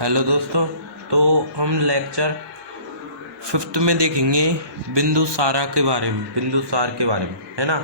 Hello दोस्तों। तो हम लेक्चर फिफ्थ में देखेंगे बिंदुसारा के बारे में, बिंदुसार के बारे में, है ना।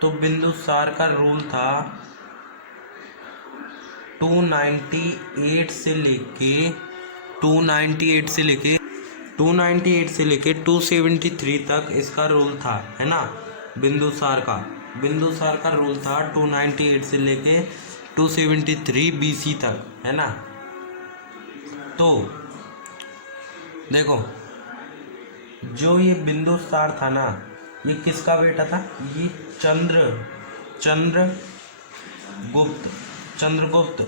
तो बिंदुसार का रूल था 298 से लेके 273 तक इसका रूल था, है ना। बिंदुसार का रूल था 298 से लेके 273 BC तक, है ना। तो देखो, जो ये बिंदुसार था ना, ये किसका बेटा था? ये चंद्रगुप्त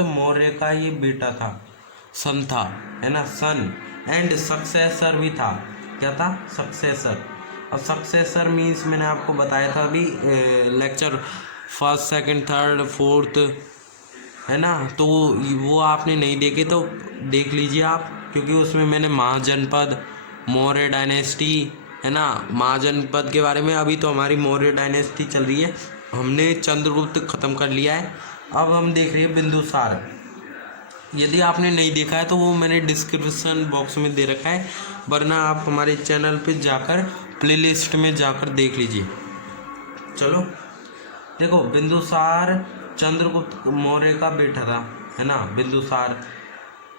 मौर्य का ये बेटा था, सन था, है ना, सन। एंड सक्सेसर भी था। क्या था? सक्सेसर। अब सक्सेसर मीन्स मैंने आपको बताया था अभी lecture first, second, third, fourth, है ना। तो वो आपने नहीं देखे तो देख लीजिए आप, क्योंकि उसमें मैंने महाजनपद, मौर्य डायनेस्टी, है ना, महाजनपद के बारे में। अभी तो हमारी मौर्य डायनेस्टी चल रही है, हमने चंद्रगुप्त ख़त्म कर लिया है। अब हम देख रहे हैं बिंदुसार। यदि आपने नहीं देखा है तो वो मैंने डिस्क्रिप्शन बॉक्स में दे रखा है, वरना आप हमारे चैनल पे जाकर प्लेलिस्ट में जाकर देख लीजिए। चलो देखो, बिंदुसार चंद्रगुप्त मौर्य का बेटा था, है ना, बिंदुसार।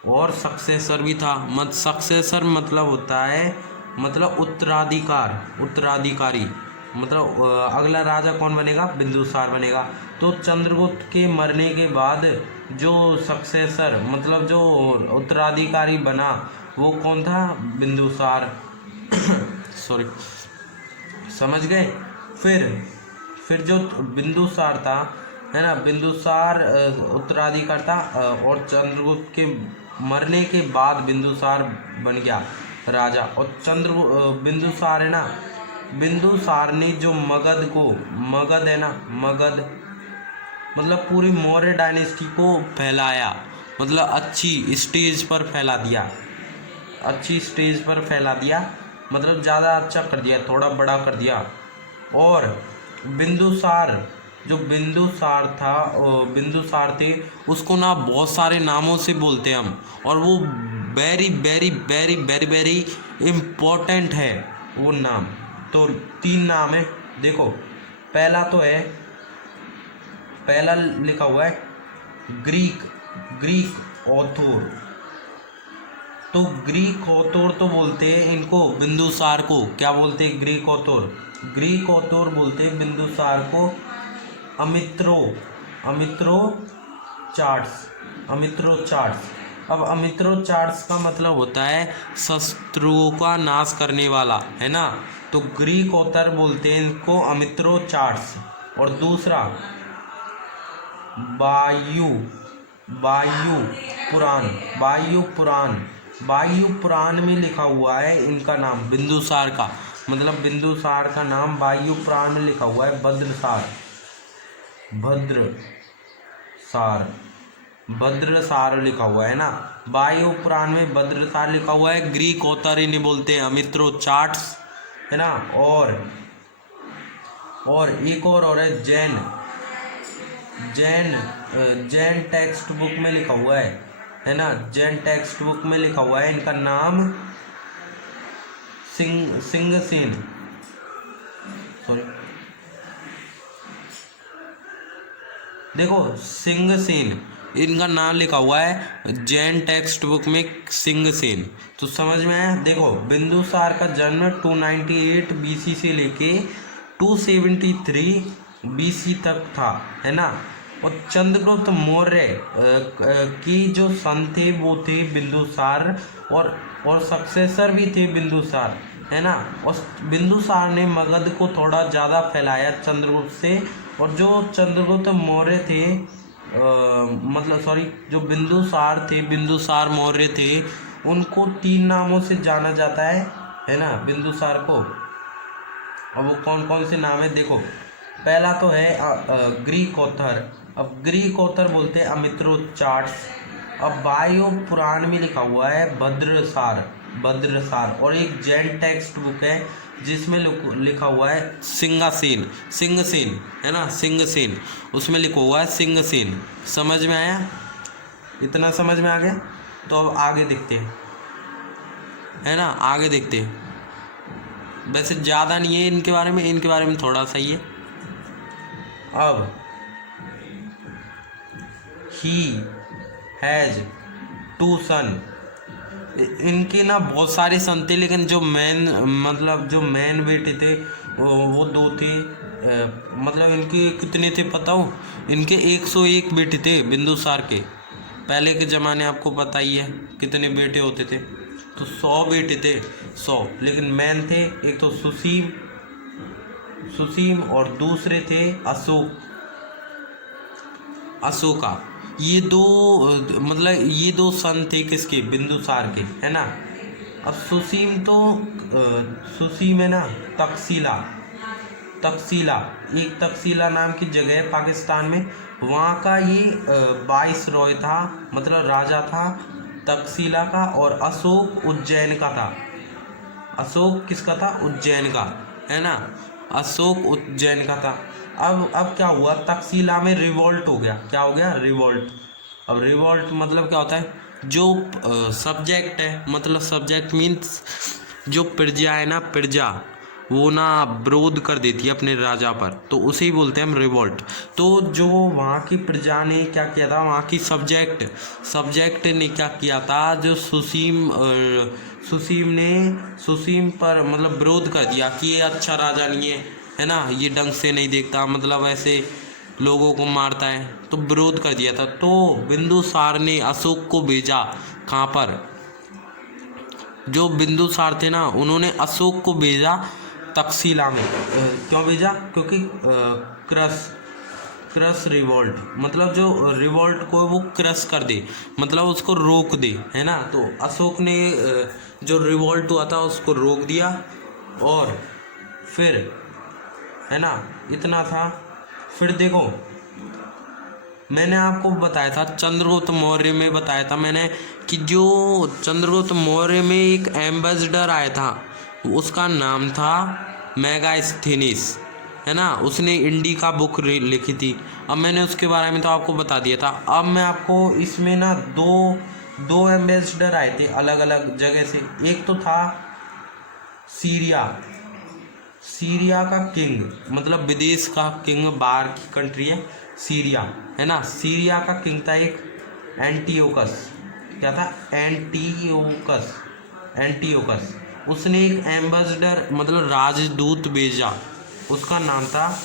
और सक्सेसर भी था। सक्सेसर मतलब होता है, मतलब उत्तराधिकारी। मतलब अगला राजा कौन बनेगा? बिंदुसार बनेगा। तो चंद्रगुप्त के मरने के बाद जो सक्सेसर, मतलब जो उत्तराधिकारी बना, वो कौन था? बिंदुसार। सॉरी, समझ गए। फिर जो बिंदुसार था, है ना, बिंदुसार उत्तराधिकार था, और चंद्रगुप्त के मरने के बाद बिंदुसार बन गया राजा। और बिंदुसार है ना, बिंदुसार ने जो मगध है ना, मगध मतलब पूरी मौर्य डायनेस्टी को फैलाया, मतलब अच्छी स्टेज पर फैला दिया, मतलब ज़्यादा अच्छा कर दिया, थोड़ा बड़ा कर दिया। और बिंदुसार थे, उसको ना बहुत सारे नामों से बोलते हैं हम, और वो very very very very very important है वो नाम। तो 3 नाम है, देखो। पहला लिखा हुआ है ग्रीक ऑथर। तो ग्रीक ऑथर तो बोलते हैं इनको, बिंदुसार को क्या बोलते हैं? ग्रीक ऑथर बोलते हैं बिंदुसार को अमित्रो चार्ट्स। अब अमित्रो चार्ट्स का मतलब होता है शत्रुओं का नाश करने वाला, है ना। तो ग्रीक ऑथर बोलते हैं इनको अमित्रो चार्ट्स। और दूसरा वायु पुराण में लिखा हुआ है इनका नाम, बिंदुसार का, मतलब बिंदुसार का नाम वायु पुराण में लिखा हुआ है भद्रसार लिखा हुआ है ना। वायु पुराण में भद्रसार लिखा हुआ है। ग्रीक ऑथर इन्हें बोलते हैं अमित्रो चार्ट्स, है ना। और एक और है जैन टेक्स्ट बुक में लिखा हुआ है ना। जैन टेक्स्ट बुक में लिखा हुआ है इनका नाम सिंगसेन। सॉरी, देखो, सिंगसेन इनका नाम लिखा हुआ है जैन टेक्स्ट बुक में, सिंगसेन। तो समझ में आया। देखो, बिंदुसार का जन्म 298 BC से लेके 273 BC तक था, है ना। और चंद्रगुप्त मौर्य की जो सन थे वो थे बिंदुसार, और सक्सेसर भी थे बिंदुसार, है ना। और बिंदुसार ने मगध को थोड़ा ज़्यादा फैलाया चंद्रगुप्त से। और जो चंद्रगुप्त मौर्य थे, जो बिंदुसार मौर्य थे, उनको 3 नामों से जाना जाता है ना, बिंदुसार को। अब वो कौन कौन से नाम है? देखो, पहला तो है ग्रीक ऑथर। अब ग्रीक ऑथर बोलते हैं अमित्रो चार्ट्स। अब वायु पुराण में लिखा हुआ है भद्रसार। और एक जैन टेक्स्ट बुक है जिसमें लिखा हुआ है सिंहासेन, सिंहसेन है ना, सिंहसेन, उसमें लिखा हुआ है सिंहसेन। समझ में आया? इतना समझ में आ गया? तो अब आगे देखते हैं, है ना, आगे देखते हैं। वैसे ज़्यादा नहीं है इनके बारे में थोड़ा सा ही है। अब ही हैज़ 2 सन, इनके ना बहुत सारे सन थे, लेकिन जो मेन मतलब जो मेन बेटे थे वो 2 थे। मतलब इनके कितने थे पता हो? इनके 101 बेटे थे बिंदुसार के। पहले के ज़माने आपको पता ही है कितने बेटे होते थे, तो 100 बेटे थे, 100। लेकिन मेन थे एक तो सुसीम और दूसरे थे अशोका। ये दो मतलब ये 2 सन थे किसके? बिंदुसार के, है ना। अब सुसीम है ना, तक्षशिला एक तक्षशिला नाम की जगह है पाकिस्तान में, वहाँ का ये वाइस रॉय था, मतलब राजा था तक्षशिला का। और अशोक उज्जैन का था। अशोक किसका था? उज्जैन का, है ना, अशोक उज्जैन का था। अब क्या हुआ, तक्षशिला में रिवोल्ट हो गया। क्या हो गया? रिवोल्ट। अब रिवोल्ट मतलब क्या होता है? जो सब्जेक्ट है, मतलब सब्जेक्ट मीन्स जो प्रजा है ना, प्रजा वो ना विरोध कर देती है अपने राजा पर, तो उसे ही बोलते हैं हम रिवोल्ट। तो जो वहाँ की प्रजा ने क्या किया था, वहाँ की सब्जेक्ट ने क्या किया था, जो सुसीम पर मतलब विरोध कर दिया कि ये अच्छा राजा नहीं है ना, ये ढंग से नहीं देखता, मतलब ऐसे लोगों को मारता है, तो विरोध कर दिया था। तो बिंदुसार ने अशोक को भेजा कहाँ पर? जो बिंदुसार थे ना, उन्होंने अशोक को भेजा तक्षशिला में। क्यों भेजा? क्योंकि क्रश रिवोल्ट, मतलब जो रिवोल्ट को वो क्रश कर दे, मतलब उसको रोक दे, है ना। तो अशोक ने जो रिवोल्ट हुआ था उसको रोक दिया। और फिर, है ना, इतना था। फिर देखो, मैंने आपको बताया था चंद्रगुप्त मौर्य में बताया था मैंने कि जो चंद्रगुप्त मौर्य में एक एम्बेसडर आया था, उसका नाम था मेगास्थनीस, है ना। उसने इंडिका बुक लिखी थी। अब मैंने उसके बारे में तो आपको बता दिया था। अब मैं आपको इसमें ना दो एम्बेसडर आए थे अलग अलग जगह से। एक तो था सीरिया का किंग, मतलब विदेश का किंग, बाहर की कंट्री है सीरिया, है ना। सीरिया का किंग था एक एंटियोकस। क्या था? एंटियोकस। उसने एक एम्बेसडर मतलब राजदूत भेजा, उसका नाम था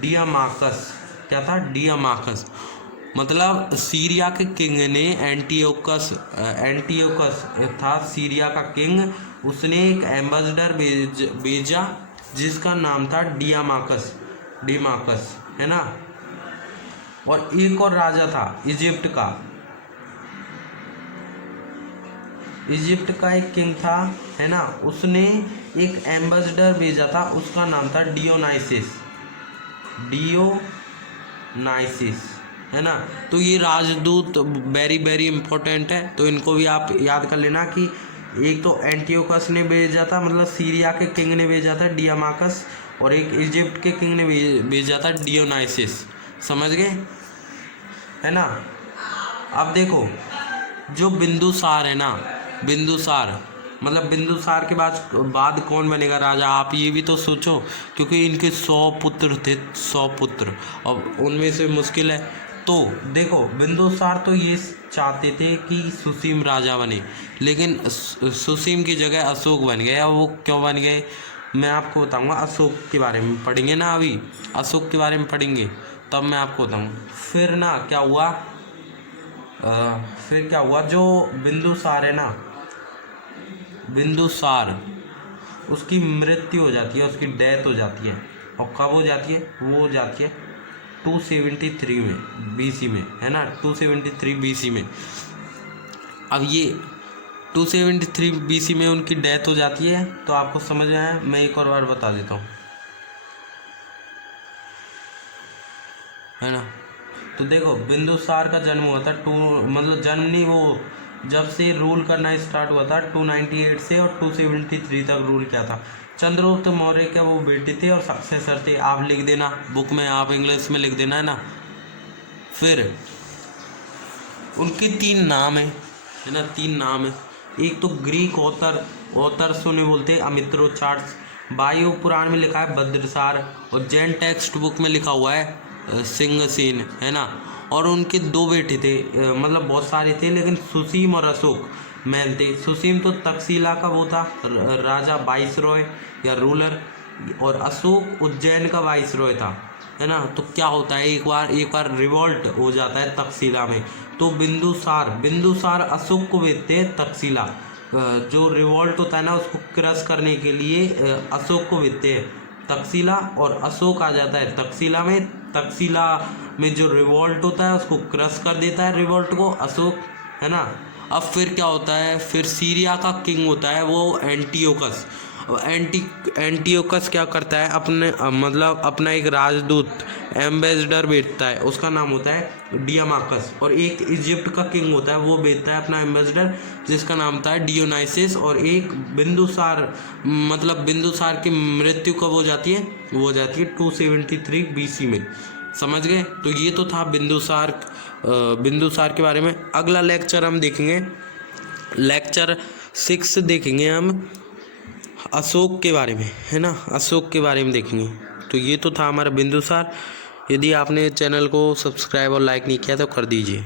डियामाकस। क्या था? डियामाकस। मतलब सीरिया के किंग ने एंटियोकस था सीरिया का किंग, उसने एक एम्बेसडर भेजा जिसका नाम था डियामाकस, है ना। और एक और राजा था इजिप्ट का एक किंग था, है ना। उसने एक एम्बेसडर भेजा था, उसका नाम था डियोनाइसिस, है ना। तो ये राजदूत वेरी वेरी इंपॉर्टेंट है, तो इनको भी आप याद कर लेना कि एक तो एंटियोकस ने भेजा था, मतलब सीरिया के किंग ने भेजा था डियामाकस, और एक इजिप्ट के किंग ने भेजा था डियोनाइसिस। समझ गए, है ना। अब देखो, जो बिंदुसार है ना, बिंदुसार के बाद कौन बनेगा राजा, आप ये भी तो सोचो, क्योंकि इनके 100 पुत्र थे, 100 पुत्र, अब उनमें से मुश्किल है। तो देखो, बिंदुसार तो ये चाहते थे कि सुसीम राजा बने, लेकिन सुसीम की जगह अशोक बन गए। अब वो क्यों बन गए मैं आपको बताऊंगा, अशोक के बारे में पढ़ेंगे ना, अभी अशोक के बारे में पढ़ेंगे तब मैं आपको बताऊंगा। फिर ना क्या हुआ, जो बिंदुसार है ना, उसकी मृत्यु हो जाती है, उसकी डेथ हो जाती है। और कब हो जाती है? वो हो जाती है 273 में बीसी में, है ना, 273 बीसी में। अब ये 273 बीसी में उनकी डेथ हो जाती है, तो आपको समझ में आया? मैं एक और बार बता देता हूँ, है ना। तो देखो, बिंदुसार का जन्म हुआ था जन्म नहीं, वो जब से रूल करना स्टार्ट हुआ था 298 से और 273 तक रूल किया था। चंद्रगुप्त मौर्य के वो बेटे थे और सक्सेसर थे, आप लिख देना बुक में, आप इंग्लिश में लिख देना है ना। फिर उनके 3 नाम है ना, 3 नाम है। एक तो ग्रीक ऑथर्स उन्हें बोलते हैं अमित्रोचार्ट्स, वायु पुराण में लिखा है भद्रसार, और जैन टेक्स्ट बुक में लिखा हुआ है सिंहसेन, है ना। और उनके 2 बेटे थे, मतलब बहुत सारे थे लेकिन सुसीम और अशोक मेन थे। सुसीम तो तक्षशिला का वो था राजा, वाइसरॉय या रूलर, और अशोक उज्जैन का वाइसरॉय था, है ना। तो क्या होता है, एक बार रिवॉल्ट हो जाता है तक्षशिला में, तो बिंदुसार अशोक को भेजते हैं तक्षशिला। जो रिवॉल्ट होता है ना उसको क्रश करने के लिए अशोक को भेजते हैं तक्षशिला, और अशोक आ जाता है तक्षशिला में जो रिवॉल्ट होता है उसको क्रश कर देता है रिवॉल्ट को अशोक, है ना। अब फिर क्या होता है, फिर सीरिया का किंग होता है वो एंटियोकस। एंटियोकस क्या करता है, मतलब अपना एक राजदूत एम्बेसडर भेजता है, उसका नाम होता है डियामाकस। और एक इजिप्ट का किंग होता है, वो भेजता है अपना एम्बेसडर जिसका नाम होता है डियोनाइसिस। और एक बिंदुसार, मतलब बिंदुसार की मृत्यु कब हो जाती है, वो हो जाती है 273 BC में। समझ गए। तो ये तो था बिंदुसार के बारे में। अगला लेक्चर हम देखेंगे, लेक्चर 6 देखेंगे हम अशोक के बारे में, है ना, अशोक के बारे में देखेंगे। तो ये तो था हमारा बिंदुसार। यदि आपने चैनल को सब्सक्राइब और लाइक नहीं किया तो कर दीजिए।